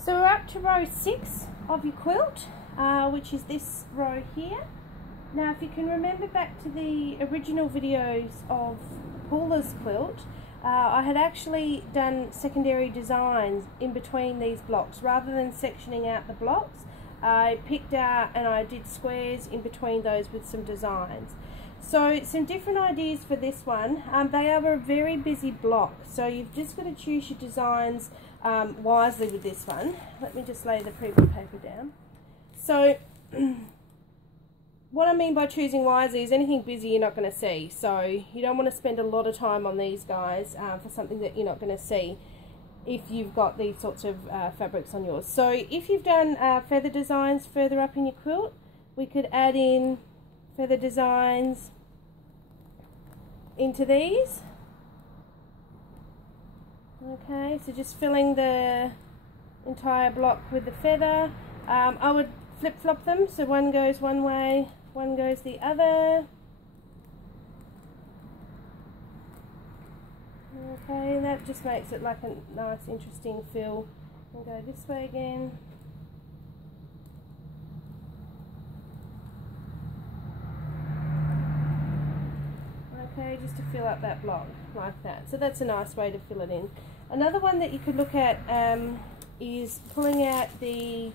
So we're up to row 6 of your quilt, which is this row here. Now if you can remember back to the original videos of Paula's quilt, I had actually done secondary designs in between these blocks. Rather than sectioning out the blocks, I picked out and I did squares in between those with some designs. So some different ideas for this one. They are a very busy block, so you've just got to choose your designs wisely with this one. Let me just lay the preview paper down. So what I mean by choosing wisely is anything busy you're not going to see. So you don't want to spend a lot of time on these guys for something that you're not going to see if you've got these sorts of fabrics on yours. So if you've done feather designs further up in your quilt, we could add in feather designs into these. Okay, so just filling the entire block with the feather. I would flip-flop them, so one goes one way, one goes the other. Okay, that just makes it like a nice interesting fill. And go this way again. Okay, just to fill up that block like that. So that's a nice way to fill it in. Another one that you could look at is pulling out the,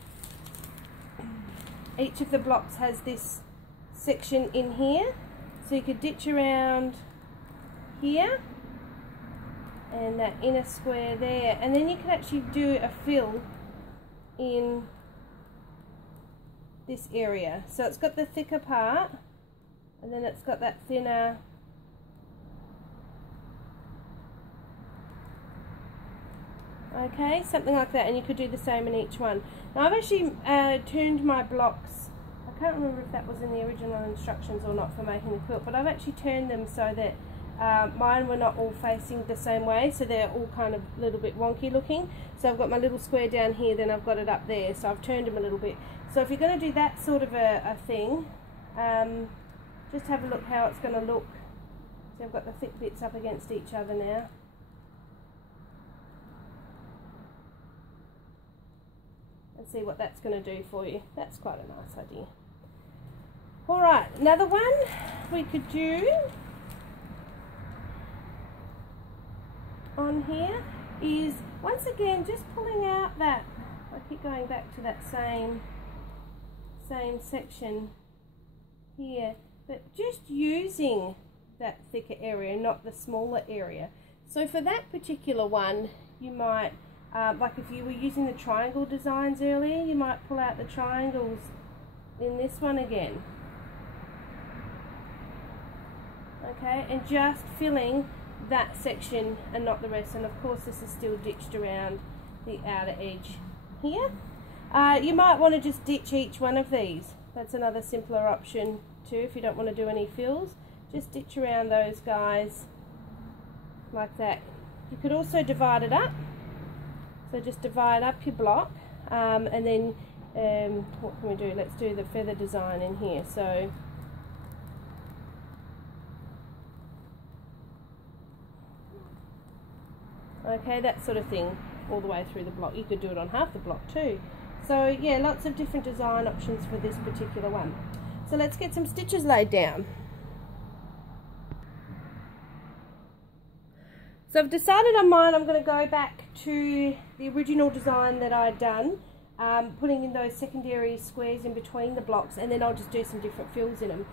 each of the blocks has this section in here, so you could ditch around here and that inner square there, and then you can actually do a fill in this area. So it's got the thicker part and then it's got that thinner . Okay, something like that, and you could do the same in each one. Now I've actually turned my blocks, I can't remember if that was in the original instructions or not for making the quilt, but I've actually turned them so that mine were not all facing the same way, so they're all kind of a little bit wonky looking. So I've got my little square down here, then I've got it up there, so I've turned them a little bit. So if you're going to do that sort of a thing, just have a look how it's going to look. So I've got the thick bits up against each other now. And see what that's going to do for you. That's quite a nice idea. Alright, another one we could do on here is, once again, just pulling out that, I keep going back to that same section here, but just using that thicker area, not the smaller area. So for that particular one, you might like if you were using the triangle designs earlier, you might pull out the triangles in this one again. Okay, and just filling that section and not the rest. And of course this is still ditched around the outer edge here. You might want to just ditch each one of these. That's another simpler option too if you don't want to do any fills. Just ditch around those guys like that. You could also divide it up. So just divide up your block, and then what can we do? Let's do the feather design in here. So okay, that sort of thing all the way through the block. You could do it on half the block too. So yeah, lots of different design options for this particular one. So let's get some stitches laid down. So I've decided on mine, I'm going to go back to the original design that I'd done, putting in those secondary squares in between the blocks, and then I'll just do some different fills in them.